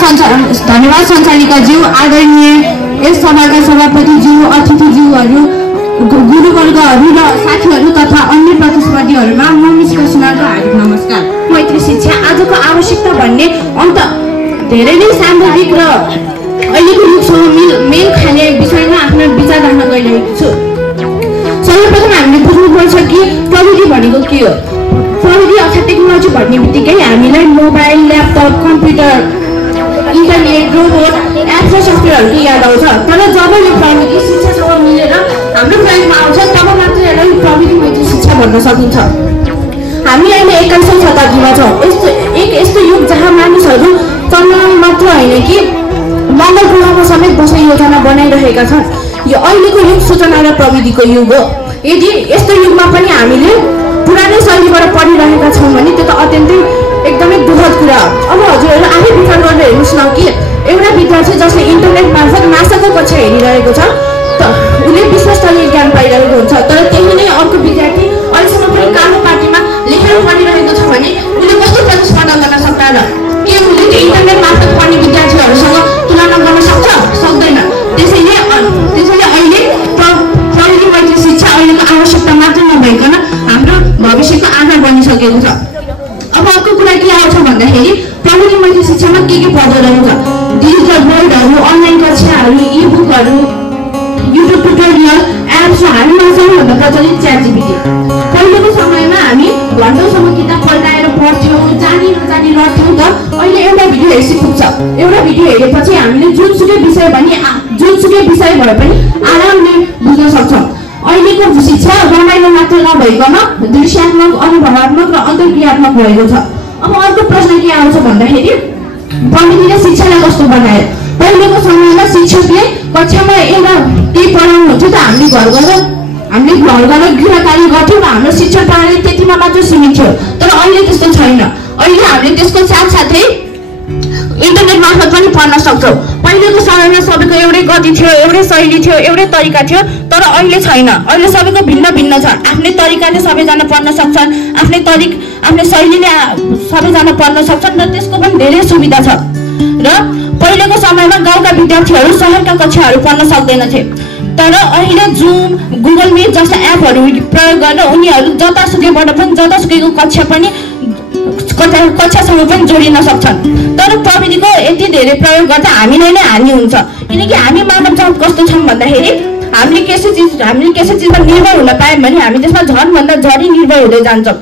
धन्यवाद सञ्चालिकाज्यू, आदरणीय यस सभाका सभापतिज्यू, अतिथिज्यूहरू, गुरुवर्गहरू र साथीहरू तथा अन्य प्रतिस्पर्धीहरूमा म मिस कृष्णको हार्दिक नमस्कार। मैत्री शिक्षा आजको आवश्यकता भन्ने अन्त धेरै नै सान्दर्भिक र अहिलेको युगसँग मेल खाने विषयमा आफ्नो विचार राख्न गइरहेको छु। सर्वप्रथम हामीले बुझ्नुपर्छ कि प्रविधि भनेको के हो। प्रविधि अर्थात् टेक्नोलोजी भन्ने बित्तिकै हामीलाई mobile, laptop, computer, internet, robot, apps र सफ्टवेयरहरूको याद आउँछ। तर जब यो प्रविधि शिक्षासँग मिलेर हाम्रो प्रयोगमा आउँछ तब मात्र यसलाई प्रविधि मैत्री शिक्षा भन्न सकिन्छ। हामी अहिले 21औं शताब्दीमा छौँ। यस्तो युग जहाँ मानिसहरू चन्द्रमा मात्र होइन कि मङ्गल ग्रहमा समेत बस्ने योजना बनाइरहेका छन्। यो अहिलेको युग सूचना र प्रविधिको युग हो। यदि यस्तो युगमा पनि हामीले पुरानै शैलीबाट पढिरहेका छौँ भने त्यो त अत्यन्तै एकदमै दुःखद कुरा हो। अब हजुरहरू आफै विचार गरेर हेर्नुहोस् न कि एउटा विद्यार्थी जसले इन्टरनेट मार्फत नासाको कक्षा हेरिरहेको छ त उसले विश्वस्तरीय ज्ञान पाइरहेको हुन्छ। तर त्यही नै अर्को विद्यार्थी अहिलेसम्म पनि कालो पार्टीमा लेखेर पढिरहेको छ भने उसले कस्तो प्रतिस्पर्धा गर्न सक्ला र? के उसले त्यो इन्टरनेट मार्फत पढ्ने विद्यार्थीहरूसँग तुलना गर्न सक्छ? सक्दैन। त्यसैले अहिले प्रविधि मैत्री शिक्षा अहिलेको आवश्यकता मात्र नभइकन हाम्रो भविष्यको आधार बनिसकेको छ। अब अर्को कुरा के आउँछ भन्दाखेरि प्रविधि मैत्री शिक्षामा के पर्दो रहेछ? डिजिटल बोर्डहरू, अनलाइन कक्षाहरू, इ बुकहरू, युट्युब ट्युटोरियल, एप्स र हामीमा सबैभन्दा प्रचलित च्याटजिपिटी। पहिलेको समयमा हामी घन्टौँसम्म किताब पल्टाएर पढ्थ्यौँ, जानी नजानी रट्थ्यौँ त अहिले एउटा भिडियो हेर्सी पुग्छ। एउटा भिडियो हेरेपछि हामीले जुनसुकै विषय भए पनि आरामले बुझ्न सक्छौँ। अहिलेको शिक्षा रमाइलो मात्र नभइकन दृश्यात्मक, अनुभवात्मक र अन्तर्क्रियात्मक भएको छ। अब अर्को प्रश्न के आउँछ भन्दाखेरि प्रविधिले शिक्षालाई कस्तो बनायो? पहिलेको समयमा शिक्षकले कक्षामा एउटा केही पढाउनुहुन्थ्यो त हामीले घर गएर गृह कार्य गर्थ्यौँ र हाम्रो शिक्षण प्रणाली त्यतिमा मात्र सीमित थियो। तर अहिले त्यस्तो छैन। अहिले हामीले त्यसको साथसाथै इन्टरनेट मार्फत पनि पढ्न सक्छौँ। पहिलेको समयमा सबैको एउटै गति थियो, एउटै शैली थियो, एउटै तरिका थियो। तर अहिले छैन। अहिले सबैको भिन्न भिन्न छ। आफ्नै तरिकाले सबैजना पढ्न सक्छन्, आफ्नै शैलीले सबैजना पढ्न सक्छन् र त्यसको पनि धेरै सुविधा छ। र पहिलेको समयमा गाउँका विद्यार्थीहरू सहरका कक्षाहरू पढ्न सक्दैनथे। तर अहिले जुम, गुगल मिट जस्ता एपहरू प्रयोग गरेर उनीहरू जतासुकैबाट पनि जतासुकैको कक्षासँग पनि जोडिन सक्छन्। तर प्रविधिको यति धेरै प्रयोग गर्दा हामीलाई नै हानि हुन्छ। किनकि हामी मानव जात कस्तो छौँ भन्दाखेरि हामीले कसै चिजमा निर्भर हुन पायौँ भने हामी त्यसमा झनभन्दा झरी निर्भर हुँदै जान्छौँ।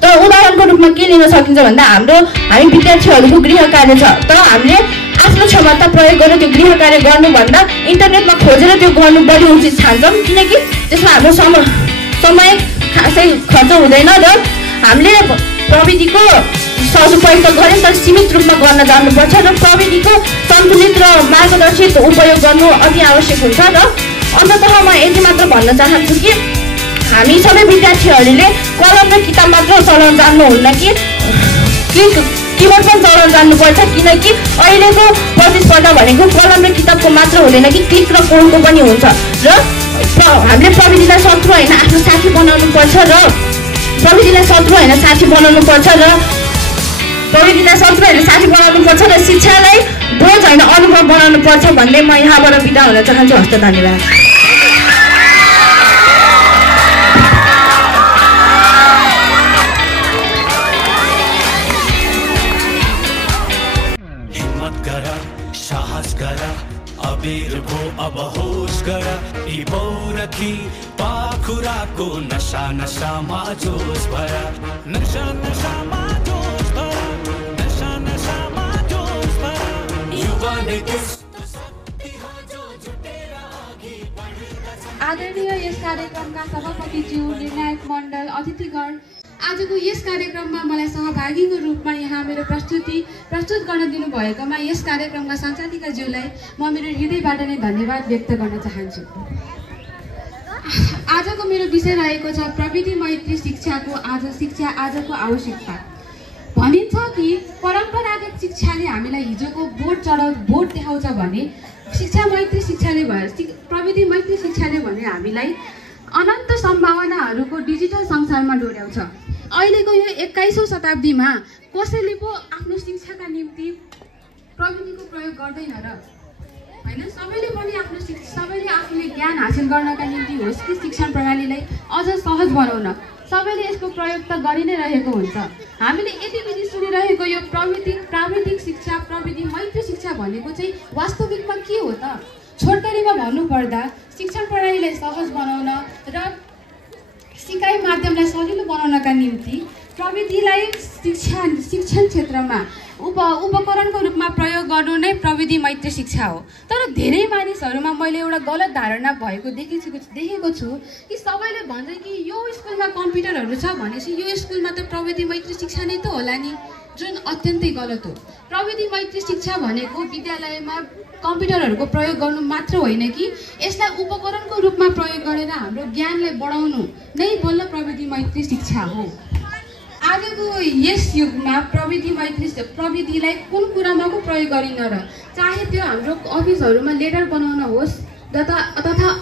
तर उदाहरणको रूपमा के लिन सकिन्छ भन्दा हामी विद्यार्थीहरूको गृह कार्य छ। तर हामीले आफ्नो क्षमता प्रयोग गरेर त्यो गृह कार्य गर्नुभन्दा इन्टरनेटमा खोजेर त्यो गर्नु बढी उचित ठान्छौँ। किनकि त्यसमा हाम्रो समय खासै खर्च हुँदैन र हामीले प्रविधिको सदुपयोग त गऱ्यौँ तर सीमित रूपमा गर्न जानुपर्छ र प्रविधिको सन्तुलित र मार्गदर्शित उपयोग गर्नु अति आवश्यक हुन्छ। र अन्ततः म यति मात्र भन्न चाहन्छु कि हामी सबै विद्यार्थीहरूले कलम र किताब मात्र चलाउन जान्नुहुन्न कि कीबोर्ड पनि चलाउन जान्नुपर्छ। किनकि अहिलेको प्रतिस्पर्धा भनेको कलम र किताबको मात्र हुँदैन कि क्लिक र कोडको पनि हुन्छ। र हामीले प्रविधिलाई शत्रु होइन आफ्नो साथी बनाउनुपर्छ र शिक्षालाई बोझ होइन अनुभव बनाउनुपर्छ भन्दै म यहाँबाट बिदा हुन चाहन्छु। हस्त धन्यवाद। अबीर भो अब होश गरा रखी पाखुराको नशा नशामा जोश भरा नशामा जोश भरा नशामा जोश भरा युवा ने आदरणीय यस कार्यक्रमका सभापतिज्यू, निर्णायक मण्डल, अतिथिगण, आजको यस कार्यक्रममा मलाई सहभागीको रूपमा यहाँ मेरो प्रस्तुत गर्न दिनुभएकोमा यस कार्यक्रमका सञ्चालिकाज्यूलाई म मेरो हृदयबाट नै धन्यवाद व्यक्त गर्न चाहन्छु। आजको मेरो विषय रहेको छ प्रविधि मैत्री शिक्षाको आजको आवश्यकता। भनिन्छ कि परम्परागत शिक्षाले हामीलाई हिजोको बोर्ड देखाउँछ भने प्रविधि मैत्री शिक्षाले भने हामीलाई अनन्त सम्भावनाहरूको डिजिटल संसारमा डोर्याउँछ। अहिलेको यो 21औं शताब्दीमा कसैले पो आफ्नो शिक्षाका निम्ति प्रविधिको प्रयोग गर्दैन र हैन। सबैले आफूले ज्ञान हासिल गर्नका निम्ति होस् कि शिक्षण प्रणालीलाई अझ सहज बनाउन सबैले यसको प्रयोग त गरि नै रहेको हुन्छ। हामीले यति विधि सुनिरहेको यो प्राविधिक शिक्षा, प्रविधि मैत्री शिक्षा भनेको चाहिँ वास्तविकमा के हो त? छोटकरीमा भन्नुपर्दा शिक्षण प्रणालीलाई सहज बनाउन र सिकाइ माध्यमलाई सजिलो बनाउनका निम्ति प्रविधिलाई शिक्षण क्षेत्रमा उपकरणको रूपमा प्रयोग गर्नु नै प्रविधि मैत्री शिक्षा हो। तर धेरै मानिसहरूमा मैले एउटा गलत धारणा भएको देखेको छु कि सबैले भन्छ कि यो स्कुलमा कम्प्युटरहरू छ भनेपछि यो स्कुलमा त प्रविधि मैत्री शिक्षा नै त होला नि, जुन अत्यन्तै गलत हो। प्रविधि मैत्री शिक्षा भनेको विद्यालयमा कम्प्युटरहरूको प्रयोग गर्नु मात्र होइन कि यसलाई उपकरणको रूपमा प्रयोग गरेर हाम्रो ज्ञानलाई बढाउनु नै बल्ल प्रविधि मैत्री शिक्षा हो। आजको यस युगमा प्रविधिलाई कुन कुरामा पो प्रयोग गरिन र? चाहे त्यो हाम्रो अफिसहरूमा लेटर बनाउन होस् तथा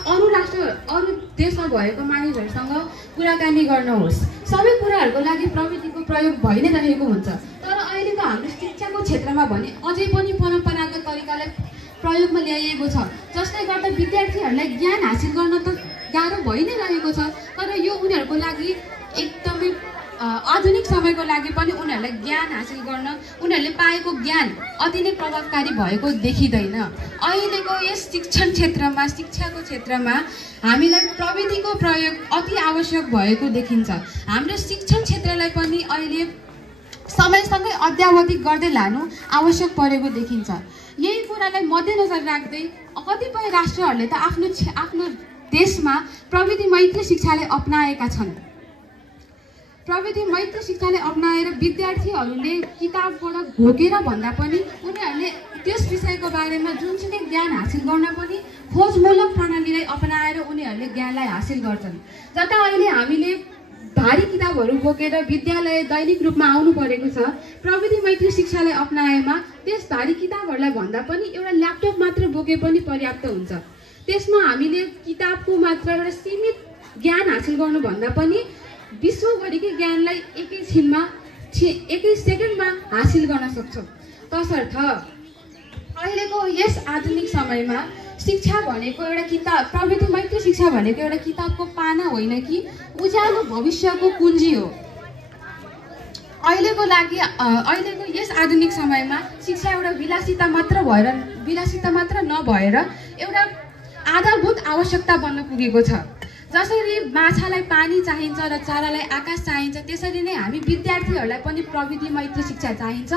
अरू देशमा भएको मानिसहरूसँग कुराकानी गर्न होस्, सबै कुराहरूको लागि प्रविधिको प्रयोग भइ नै रहेको हुन्छ। तर अहिलेको हाम्रो शिक्षाको क्षेत्रमा भने अझै पनि परम्परागत तरिकालाई प्रयोगमा ल्याइएको छ, जसले गर्दा विद्यार्थीहरूलाई ज्ञान हासिल गर्न त गाह्रो भइ नै रहेको छ। तर यो उनीहरूको लागि एकदमै आधुनिक समयको लागि पनि उनीहरूलाई ज्ञान हासिल गर्न उनीहरूले पाएको ज्ञान अति नै प्रभावकारी भएको देखिँदैन। अहिलेको यस शिक्षाको क्षेत्रमा हामीलाई प्रविधिको प्रयोग अति आवश्यक भएको देखिन्छ। हाम्रो शिक्षण क्षेत्रलाई पनि अहिले समयसँगै अद्यावधिक गर्दै लानु आवश्यक परेको देखिन्छ। यही कुरालाई मध्यनजर राख्दै कतिपय राष्ट्रहरूले त आफ्नो देशमा प्रविधि मैत्री शिक्षालाई अपनाएका छन्। प्रविधि मैत्री शिक्षाले अपनाएर विद्यार्थीहरूले किताबबाट घोकेर भन्दा पनि उनीहरूले त्यस विषयको बारेमा जुनसुकै ज्ञान हासिल गर्न पनि खोजमूलक प्रणालीलाई अपनाएर उनीहरूले ज्ञानलाई हासिल गर्छन्। जता अहिले हामीले भारी किताबहरू बोकेर विद्यालय दैनिक रूपमा आउनु परेको छ, प्रविधि मैत्री शिक्षालाई अपनाएमा त्यस भारी किताबहरूलाई भन्दा पनि एउटा ल्यापटप मात्र बोके पनि पर्याप्त हुन्छ। त्यसमा हामीले किताबको मात्र एउटा सीमित ज्ञान हासिल गर्नुभन्दा पनि विश्वभरिकै ज्ञानलाई एकै सेकेन्डमा हासिल गर्न सक्छौँ। तसर्थ अहिलेको यस आधुनिक समयमा शिक्षा भनेको एउटा किताब, प्रविधि मैत्री शिक्षा भनेको एउटा किताबको पाना होइन कि उज्यालो भविष्यको कुञ्जी हो। अहिलेको यस आधुनिक समयमा शिक्षा एउटा विलासिता मात्र नभएर एउटा आधारभूत आवश्यकता बन्न पुगेको छ। जसरी माछालाई पानी चाहिन्छ र चरालाई आकाश चाहिन्छ, त्यसरी नै हामी विद्यार्थीहरूलाई पनि प्रविधि मैत्री शिक्षा चाहिन्छ।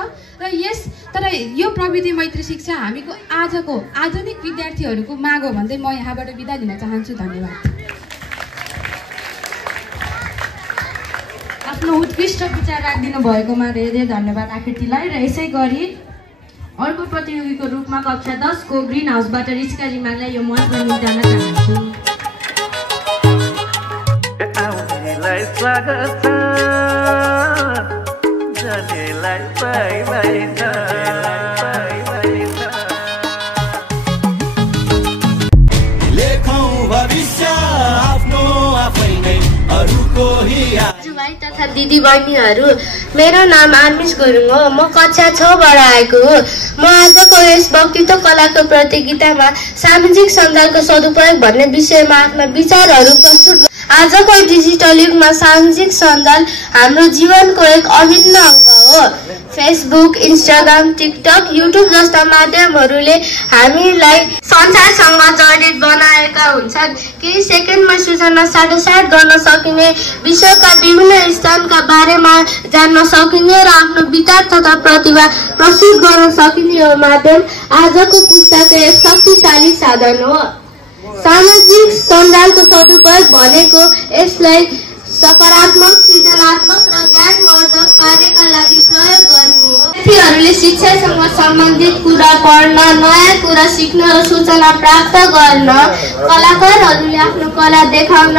तर यो प्रविधि मैत्री शिक्षा हामीको आजको आधुनिक विद्यार्थीहरूको माग हो भन्दै म यहाँबाट बिदा लिन चाहन्छु। धन्यवाद। आफ्नो उत्कृष्ट विचार राखिदिनु भएकोमा धेरै धन्यवाद आकृतिलाई। र यसै गरी अर्को प्रतियोगीको रूपमा कक्षा 10 को ग्रिन हाउसबाट रिचिका रिमाललाई यो मञ्चमा निम्ताउन चाहन्छु। स्वागत छ जानेलाई बाई बाई छ लेखौं भविष्य आफ्नो आफै नै अरूको हिया। भाइ तथा दिदी बहिनीहरू, मेरो नाम आर्मिस गुरुङ हो। म कक्षा 6 बाट आएको हो। म आजको यस वक्तृत्व कलाको प्रतियोगितामा सामाजिक सञ्जालको सदुपयोग भन्ने विषयमा आफ्ना विचारहरू प्रस्तुत। आजको डिजिटल युगमा सामाजिक सञ्जाल हाम्रो जीवनको एक अभिन्न अङ्ग हो। फेसबुक, इन्स्टाग्राम, टिकटक, युट्युब जस्ता माध्यमहरूले हामीलाई संसारसँग जडित बनाएका हुन्छन्। केही सेकेन्डमा सूचना साटासाट गर्न सकिने, विश्वका विभिन्न स्थानका बारेमा जान्न सकिने र आफ्नो विचार तथा प्रतिभा प्रस्तुत गर्न सकिने यो माध्यम आजको पुस्ताको एक शक्तिशाली साधन हो। सामाजिक सञ्जालको सदुपयोग भनेको यसलाई सकारात्मक, सृजनात्मक र ज्ञानवर्धक कार्यका लागि प्रयोग गर्नु हो। विद्यार्थीहरूले शिक्षासँग सम्बन्धित कुरा पढ्न, नयाँ कुरा सिक्न र सूचना प्राप्त गर्न, कलाकारहरूले आफ्नो कला देखाउन,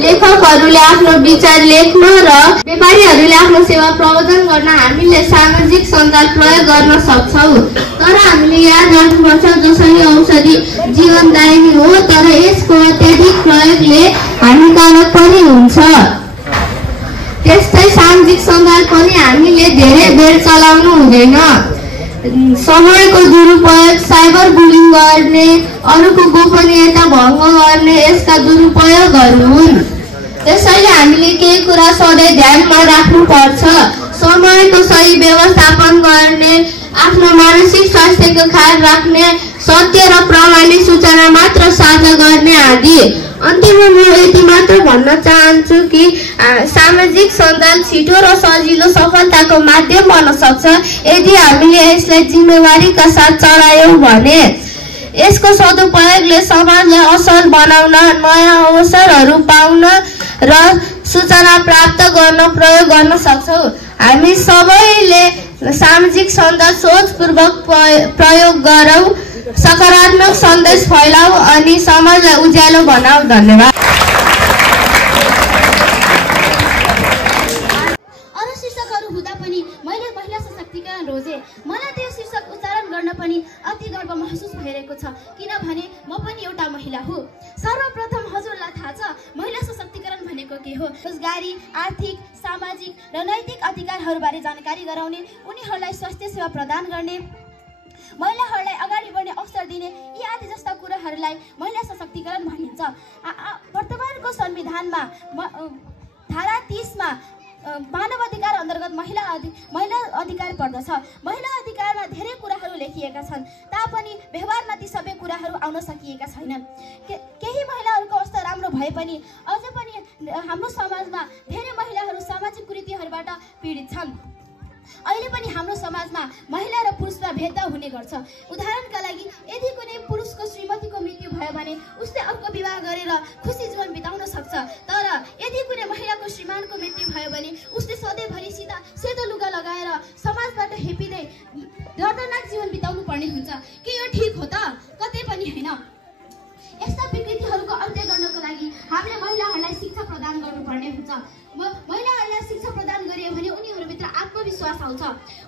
लेखकहरूले आफ्नो विचार लेख्न र व्यापारीहरूले आफ्नो सेवा प्रवर्धन गर्न हामीले सामाजिक सञ्जाल प्रयोग गर्न सक्छौँ। तर हामीले याद राख्नुपर्छ, जसरी औषधि जीवनदायिनी हो, तर यसको अत्याधिक प्रयोगले हानिकारक पनि हुन्छ। त्यस्तै सामाजिक सञ्जाल पनि हामीले धेरै बेर चलाउनु हुँदैन। समयको दुरुपयोग, साइबर बुलिङ गर्ने, अरूको गोपनीयता भङ्ग गर्ने यसका दुरुपयोगहरू हुन्। त्यसैले हामीले केही कुरा सधैँ ध्यानमा राख्नुपर्छ। समयको सही व्यवस्थापन गर्ने, आफ्नो मानसिक स्वास्थ्यको ख्याल राख्ने, सत्य र प्रमाणित सूचना मात्र साझा गर्ने आदि। अन्तिममा म यति मात्र भन्न चाहन्छु कि सामाजिक सञ्जाल छिटो र सजिलो सफलताको माध्यम बन्न सक्छ यदि हामीले यसलाई जिम्मेवारीका साथ चलायौँ भने। यसको सदुपयोगले समाजलाई असल बनाउन, नयाँ अवसरहरू पाउन र सूचना प्राप्त गर्न प्रयोग गर्न सक्छौँ। हामी सबैले सामाजिक सञ्जाल सोचपूर्वक प्रयोग गरौँ, सकारात्मक सन्देश फैलाऊ अनि समाजलाई उज्यालो बनाऊ। धन्यवाद। अरू शीर्षकहरू हुँदा पनि मैले महिला सशक्तिकरण रोजे। मलाई त्यो शीर्षक उच्चारण गर्न पनि अति गर्व महसुस भइरहेको छ, किनभने म पनि एउटा महिला हुँ। सर्वप्रथम हजुरलाई थाहा छ महिला सशक्तिकरण भनेको के हो? रोजगारी, आर्थिक, सामाजिक र नैतिक अधिकारहरूबारे जानकारी गराउने, उनीहरूलाई स्वास्थ्य सेवा प्रदान गर्ने, महिलाहरूलाई अगाडि बढ्ने अवसर दिने, यी आदि जस्ता कुराहरूलाई महिला सशक्तिकरण भनिन्छ। वर्तमानको संविधानमा धारा 30 मा मानव अधिकार अन्तर्गत महिला अधिकार पर्दछ। महिला अधिकारमा धेरै कुराहरू लेखिएका छन् तापनि व्यवहारमा ती सबै कुराहरू आउन सकिएका छैनन्। केही महिलाहरूको अवस्था राम्रो भए पनि अझ पनि हाम्रो समाजमा धेरै महिलाहरू सामाजिक कुरीतिहरूबाट पीडित छन्। अहिले पनि हाम्रो समाजमा महिला र पुरुषमा भेदभाव हुने गर्छ। उदाहरणका लागि यदि कुनै पुरुषको श्रीमतीको मृत्यु भयो भने उसले अर्को विवाह गरेर खुसी जीवन बिताउन सक्छ, तर यदि कुनै महिलाको श्रीमानको मृत्यु भयो भने उसले सधैँभरि सेतो लुगा लगाएर समाजबाट हेपिँदै दर्दनाक जीवन बिताउनु पर्ने हुन्छ। के यो ठिक हो त? कतै पनि होइन। यस्ता विकृतिहरूको अन्त्य गर्नको लागि हामीले महिलाहरूलाई शिक्षा प्रदान गर्नुपर्ने हुन्छ। महिलाहरूलाई शिक्षा प्रदान गरियो भने उनीहरूभित्र आत्मविश्वास आउँछ,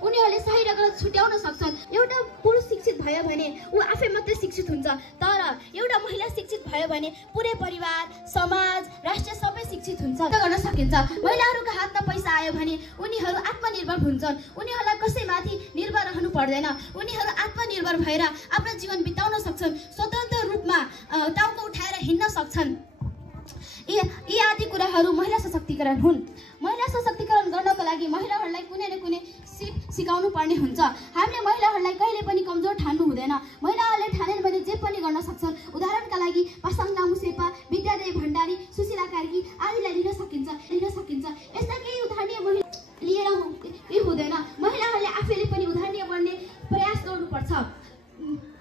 उनीहरूले सही र गलत छुट्याउन सक्छन्। एउटा पुरुष शिक्षित भयो भने ऊ आफै मात्रै शिक्षित हुन्छ, तर एउटा महिला शिक्षित भयो भने पुरै परिवार, समाज, राष्ट्र सबै शिक्षित हुन्छ गर्न सकिन्छ। महिलाहरूको हातमा पैसा आयो भने उनीहरू आत्मनिर्भर हुन्छन्, उनीहरूलाई कसैमाथि निर्भर रहनु पर्दैन, उनीहरू आत्मनिर्भर भएर आफ्नो जीवन बिताउन सक्छन्, स्वतन्त्र रूपमा टाउको उठाएर हिँड्न सक्छन्। यी आदि कुराहरू महिला सशक्तिकरण हुन्। महिला सशक्तिकरण गर्नको लागि महिलाहरूलाई कुनै न कुनै सिकाउनु पर्ने हुन्छ। हामीले महिलाहरूलाई कहिले पनि कमजोर ठान्नु हुँदैन। महिलाहरूले ठानेन भने जे पनि गर्न सक्छन्। उदाहरणका लागि पासाङ लामु शेर्पा, विद्यादेवी भण्डारी, सुशीला कार्की आदिलाई लिन सकिन्छ। यस्ता केही उदाहरणीय महिला लिएर केही हुँदैन। महिलाहरूले आफैले पनि उदाहरणीय बन्ने प्रयास गर्नुपर्छ।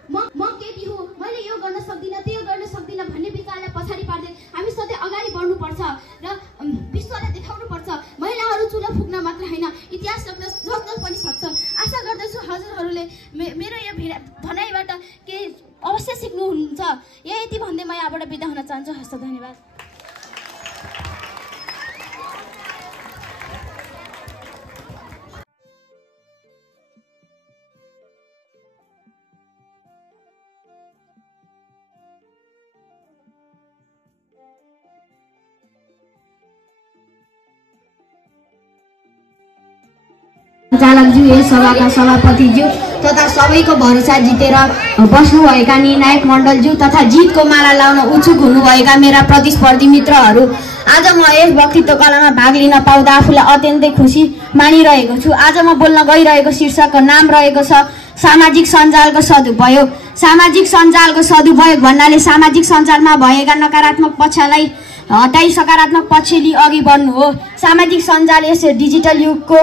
म केटी हुँ, मैले यो गर्न सक्दिनँ, त्यो गर्न सक्दिनँ भन्ने विचारलाई पछाडि पार्दै हामी सधैँ अगाडि बढ्नुपर्छ र विश्वलाई देखाउनुपर्छ महिलाहरू चुलो फुक्न मात्र होइन, इतिहास रच्न पनि सक्छन्। आशा गर्दछु हजुरहरूले मेरो यो भनाइबाट केही अवश्य सिक्नुहुन्छ। यति भन्दै म यहाँबाट बिदा हुन चाहन्छु। हस्त धन्यवाद। सञ्चालकज्यू, यस सभाका सभापतिज्यू तथा सबैको भरोसा जितेर बस्नुभएका निर्णायक मण्डलज्यू तथा जितको माला लाउन उत्सुक हुनुभएका मेरा प्रतिस्पर्धी मित्रहरू, आज म यस वक्तृत्व कलामा भाग लिन पाउँदा आफूलाई अत्यन्तै खुसी मानिरहेको छु। आज म बोल्न गइरहेको शीर्षकको नाम रहेको छ सामाजिक सञ्जालको सदुपयोग। सामाजिक सञ्जालको सदुपयोग भन्नाले सामाजिक सञ्जालमा भएका नकारात्मक पक्षलाई हटाई सकारात्मक पक्ष लिई अघि बढ्नु हो। सामाजिक सञ्जाल यस डिजिटल युगको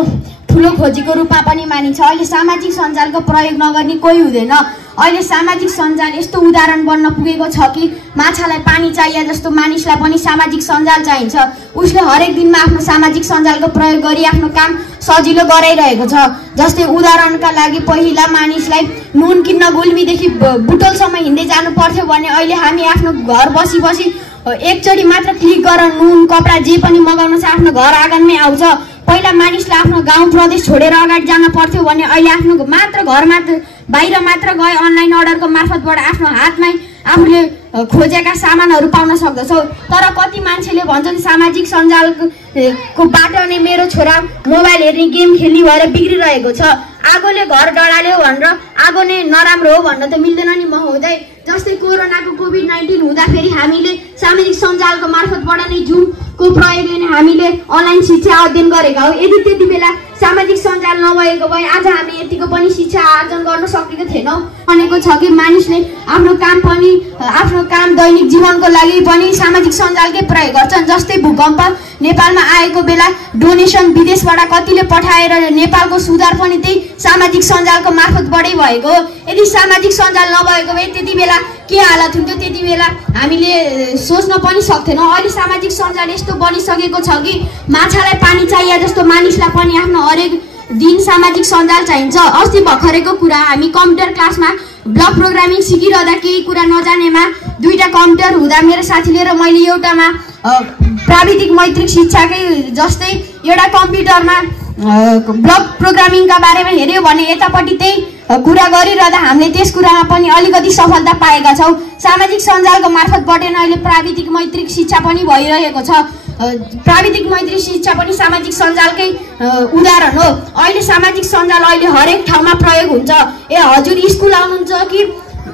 ठुलो खोजीको रूपमा पनि मानिन्छ। अहिले सामाजिक सञ्जालको प्रयोग नगर्ने कोही हुँदैन। अहिले सामाजिक सञ्जाल यस्तो उदाहरण बन्न पुगेको छ कि माछालाई पानी चाहिए जस्तो मानिसलाई पनि सामाजिक सञ्जाल चाहिन्छ। उसले हरेक दिनमा आफ्नो सामाजिक सञ्जालको प्रयोग गरी आफ्नो काम सजिलो गराइरहेको छ। जस्तै उदाहरणका लागि पहिला मानिसलाई नुन किन्न गुल्मीदेखि बुटोलसम्म हिँड्दै जानु पर्थ्यो भने अहिले हामी आफ्नो घर बसी बसी एकचोटि मात्र क्लिक गरेर नुन, कपडा जे पनि मगाउन छ आफ्नो घर आँगनमै आउँछ। पहिला मानिसले आफ्नो गाउँ प्रदेश छोडेर अगाडि जान पर्थ्यो भने अहिले आफ्नो मात्र घर मात्र बाहिर मात्र गए अनलाइन अर्डरको मार्फतबाट आफ्नो हातमै आफूले खोजेका सामानहरू पाउन सक्दछौँ। तर कति मान्छेले भन्छन् सामाजिक सञ्जालको बाट नै मेरो छोरा मोबाइल हेर्ने गेम खेल्ने भएर बिग्रिरहेको छ, आगोले घर डढाल्यो भनेर आगो नै नराम्रो हो भन्न त मिल्दैन नि महोदय। जस्तै कोरोनाको कोभिड-19 हुँदाखेरि हामीले सामाजिक सञ्जालको मार्फतबाट नै जुमको प्रयोगले नै हामीले अनलाइन शिक्षा अध्ययन गरेका हौँ। यदि त्यति बेला सामाजिक सञ्जाल नभएको भए आज हामी यतिको पनि शिक्षा आर्जन गर्न सकेको थिएनौँ। भनेको छ कि मानिसले आफ्नो काम दैनिक जीवनको लागि पनि सामाजिक सञ्जालकै प्रयोग गर्छन्। जस्तै भूकम्प नेपालमा आएको बेला डोनेसन विदेशबाट कतिले पठाएर नेपालको सुधार पनि त्यही सामाजिक सञ्जालको मार्फतबाटै भएको हो। यदि सामाजिक सञ्जाल नभएको भए त्यति बेला के हालत हुन्थ्यो त्यति बेला हामीले सोच्न पनि सक्थेनौँ। अहिले सामाजिक सञ्जाल यस्तो बनिसकेको छ कि माछालाई पानी चाहिए जस्तो मानिसलाई पनि आफ्नो हरेक दिन सामाजिक सञ्जाल चाहिन्छ। अस्ति भर्खरैको कुरा, हामी कम्प्युटर क्लासमा ब्लक प्रोग्रामिङ सिकिरहँदा केही कुरा नजानेमा दुईवटा कम्प्युटर हुँदा मेरो साथीले र मैले एउटामा प्राविधिक मैत्रिक शिक्षाकै जस्तै एउटा कम्प्युटरमा ब्लक प्रोग्रामिङका बारेमा हेऱ्यो भने यतापट्टि त्यही कुरा गरिरहँदा हामीले त्यस कुरामा पनि अलिकति सफलता पाएका छौँ। सामाजिक सञ्जालको मार्फतबाट नै अहिले प्राविधिक मैत्रिक शिक्षा पनि भइरहेको छ। प्राविधिक मैत्रिक शिक्षा पनि सामाजिक सञ्जालकै उदाहरण हो। अहिले सामाजिक सञ्जाल अहिले हरेक ठाउँमा प्रयोग हुन्छ। हजुर स्कुल आउनुहुन्छ कि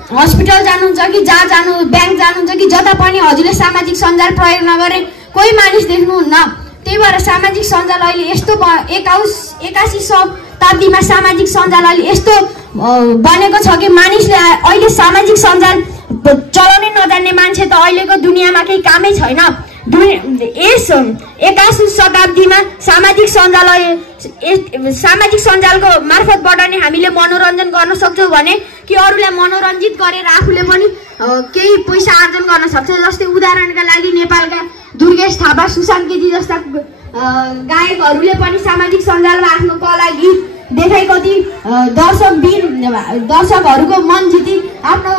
हस्पिटल जानुहुन्छ कि जहाँ जानु ब्याङ्क जानुहुन्छ कि जता पनि हजुरले सामाजिक सञ्जाल प्रयोग नगरे कोही मानिस देख्नुहुन्न। त्यही भएर सामाजिक सञ्जाल अहिले यस्तो 81 शताब्दीमा सामाजिक सञ्जाल अहिले यस्तो बनेको छ कि मानिसले अहिले सामाजिक सञ्जाल चलाउनै नजान्ने मान्छे त अहिलेको दुनियाँमा केही कामै छैन। यस 81 शताब्दीमा सामाजिक सञ्जालको मार्फतबाट नै हामीले मनोरञ्जन गर्न सक्छौँ भने कि अरूलाई मनोरञ्जित गरेर आफूले पनि केही पैसा आर्जन गर्न सक्छ। जस्तै उदाहरणका लागि नेपालका दुर्गेश थापा, सुशान्त केजी जस्ता गायकहरूले पनि सामाजिक सञ्जालमा आफ्नो कला गीत देखाइ कति दर्शकहरूको मन जिती आफ्नो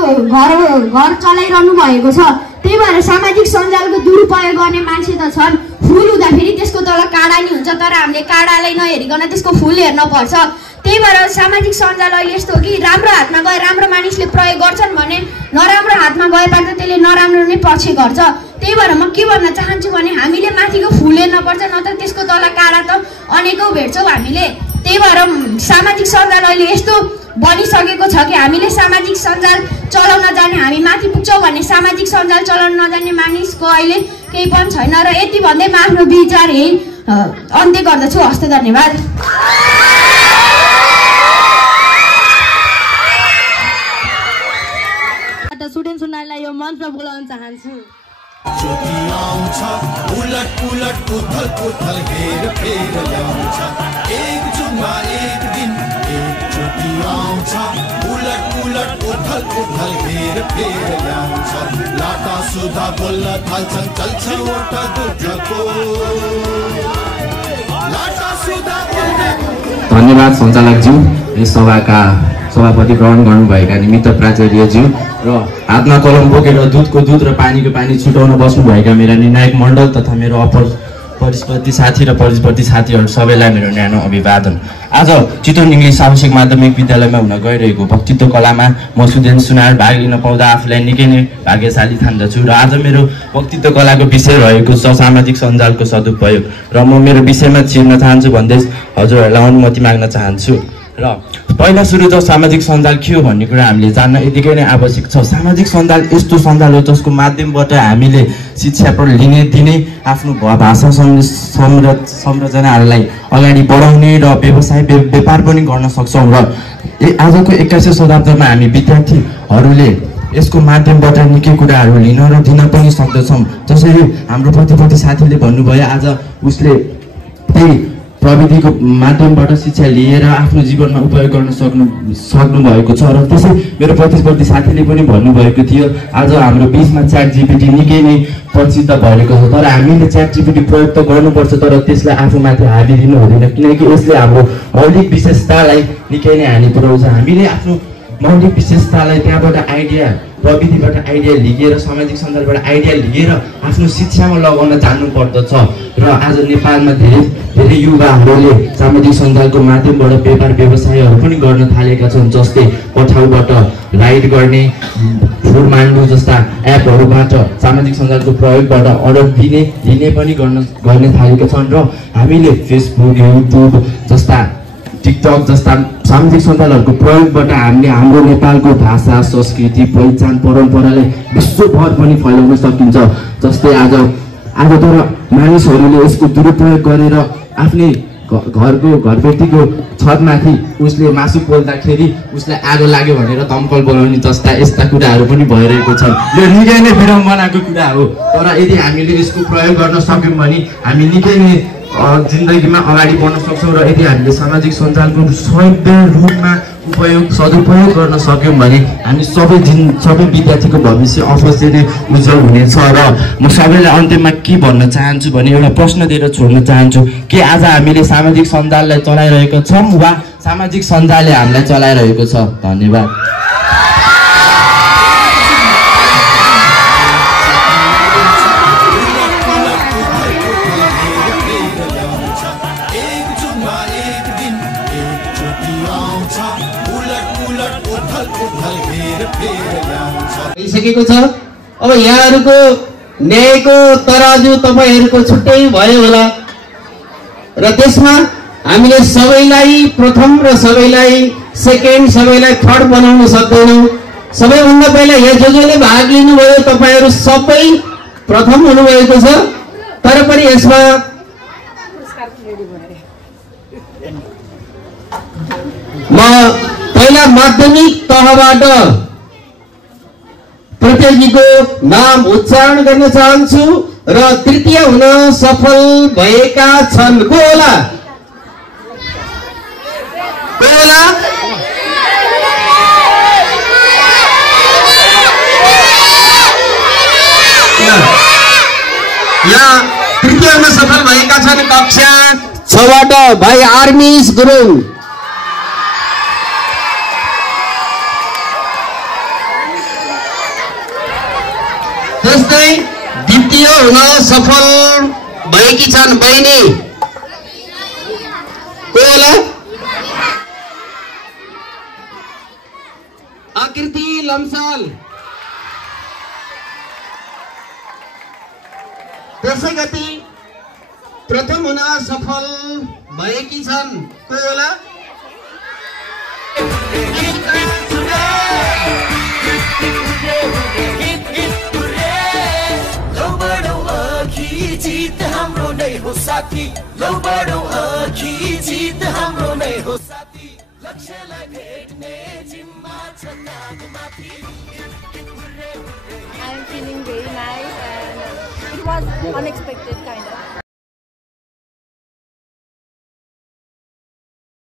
घर चलाइरहनु भएको छ। त्यही भएर सामाजिक सञ्जालको दुरुपयोग गर्ने मान्छे त छन्। फुल हुँदाखेरि त्यसको तल काँडा नि हुन्छ, तर हामीले काँडालाई नहेरिकन त्यसको फुल हेर्न पर्छ। त्यही भएर सामाजिक सञ्जाल अहिले यस्तो हो कि राम्रो हातमा गए राम्रो मानिसले प्रयोग गर्छन् भने नराम्रो हातमा गएपछि त त्यसले नराम्रो नै पछि गर्छ। त्यही भएर म के भन्न चाहन्छु भने हामीले माथिको फुल हेर्नुपर्छ, नत्र त्यसको तल काँडा त अनेकौँ भेट्छौँ हामीले। त्यही भएर सामाजिक सञ्जाल अहिले यस्तो बनिसकेको छ कि हामीले सामाजिक सञ्जाल चलाउन जाने हामी माथि पुग्छौँ भने सामाजिक सञ्जाल चलाउन नजान्ने मानिसको अहिले केही पनि छैन। र यति भन्दै म आफ्नो विचार यही अन्त्य गर्दछु। हस्त धन्यवाद। स्टुडेन्ट सुन्नलाई यो मन्त्र बोलाउन चाहन्छु। ज्योति आउँछ उलट पुलट उथल पुथल हेर फेर ल्याउँछ, एक जुनमा एक दिन एक ज्योति आउँछ उलट पुलट उथल पुथल हेर फेर ल्याउँछ। लाटा सुधा बोल्न थाल्छन्, चल्छ ओटा दुधको लाटा सुधा बोल्ने। धन्यवाद सञ्चालकज्यू, यस सभाका सभापति ग्रहण गर्नुभएका निमित्त प्राचार्यज्यू र हातमा कलम बोकेर दुधको दुध र पानीको पानी छुटाउन बस्नुभएका मेरा निर्णायक मण्डल तथा मेरो परिस्पर्धी साथी र परिस्पर्धी साथीहरू सबैलाई मेरो न्यानो अभिवादन। आज चितवन इङ्ग्लिस आवश्यक माध्यमिक विद्यालयमा हुन गइरहेको वक्तित्व कलामा म सुदेन सुनार भाग लिन पाउँदा आफूलाई निकै नै भाग्यशाली ठान्दछु। र आज मेरो वक्तित्व कलाको विषय रहेको छ सामाजिक सञ्जालको सदुपयोग, र म मेरो विषयमा छिर्न चाहन्छु भन्दै हजुरहरूलाई अनुमति माग्न चाहन्छु। र पहिला सुरु त सामाजिक सञ्जाल के हो भन्ने कुरा हामीले जान्न यतिकै नै आवश्यक छ। सामाजिक सञ्जाल यस्तो सञ्जाल हो जसको माध्यमबाट हामीले शिक्षा लिने दिने आफ्नो भाषा संरचनाहरूलाई अगाडि बढाउने र व्यवसाय व्यापार पनि गर्न सक्छौँ। र आजको 21औं शताब्दीमा हामी विद्यार्थीहरूले यसको माध्यमबाट निकै कुराहरू लिन र दिन पनि सक्दछौँ। जसरी हाम्रो प्रतिपत्ति साथीले भन्नुभयो, आज उसले त्यही प्रविधिको माध्यमबाट शिक्षा लिएर आफ्नो जीवनमा उपयोग गर्न सक्नु भएको छ। र त्यसै मेरो प्रतिस्पर्धी साथीले पनि भन्नुभएको थियो, आज हाम्रो बिचमा च्याट जिपिटी निकै नै प्रसिद्ध भएको छ, तर हामीले च्याट जिपिटी प्रयोग त गर्नुपर्छ, तर त्यसलाई आफूमाथि हाबी दिनु हुँदैन, किनकि यसले हाम्रो मौलिक विशेषतालाई निकै नै हानि पुर्याउँछ। हामीले आफ्नो मौलिक विशेषतालाई त्यहाँबाट प्रविधिबाट आइडिया लिएर सामाजिक सञ्जालबाट आइडिया लिएर आफ्नो शिक्षामा लगाउन जान्नु पर्दछ। र आज नेपालमा धेरै युवाहरूले सामाजिक सञ्जालको माध्यमबाट व्यापार व्यवसायहरू पनि गर्न थालेका छन्। जस्तै पठाउबाट राइड गर्ने, फुडमान्डु जस्ता एपहरूबाट सामाजिक सञ्जालको प्रयोगबाट अर्डर लिने पनि गर्ने थालेका छन् र हामीले फेसबुक युट्युब जस्ता टिकटक जस्ता सामाजिक सञ्जालहरूको प्रयोगबाट हामीले हाम्रो नेपालको भाषा संस्कृति पहिचान परम्परालाई विश्वभर पनि फैलाउन सकिन्छ। जस्तै आज तर मानिसहरूले यसको दुरुपयोग गरेर आफ्नै घरबेटीको छतमाथि उसले मासु पोल्दाखेरि उसलाई आगो लाग्यो भनेर दमकल बोलाउने जस्ता यस्ता कुराहरू पनि भइरहेको छन्। यो निकै नै विडम्बनाको कुरा हो, तर यदि हामीले यसको प्रयोग गर्न सक्यौँ भने हामी निकै नै जिन्दगीमा अगाडि बढ्न सक्छौँ र यदि हामीले सामाजिक सञ्जालको सभ्य रूपमा सदुपयोग गर्न सक्यौँ भने हामी सबै विद्यार्थीको भविष्य अवश्य नै उज्जवल हुनेछ। र म सबैलाई अन्त्यमा के भन्न चाहन्छु भने एउटा प्रश्न दिएर छोड्न चाहन्छु कि आज हामीले सामाजिक सञ्जाललाई चलाइरहेका छौँ वा सामाजिक सञ्जालले हामीलाई चलाइरहेको छ? धन्यवाद। सकेको छ। अब यहाँहरूको न्यायको तराजु तपाईहरूको छुट्टै भयो होला र त्यसमा हामीले सबैलाई प्रथम र सबैलाई सेकेन्ड सबैलाई थर्ड बनाउन सक्दैनौँ। सबैभन्दा पहिला यहाँ जसले भाग लिनुभयो तपाईहरू सबै प्रथम हुनुभएको छ, तर पनि यसमा म पहिला माध्यमिक तहबाट प्रतियोगीको नाम उच्चारण गर्न चाहन्छु र तृतीय हुन सफल भएका छन्। को होला? यहाँ तृतीय हुन सफल भएका छन् कक्षा 6 बाट भाइ आर्मिस गुरुङ। त्यस्तै द्वितीय हुन सफल भएकी छन् बहिनी। को होला? आकृति लम्साल। त्यसै गरी प्रथम हुन सफल भएकी छन्। को होला? जीत हाम्रो नै हो साथी, लौ बढौँ अघि जीत हाम्रो नै हो साथी, लक्ष्यलाई भेट्ने जिम्मा छ नागमाथि। I am feeling very nice and it was unexpected kind of.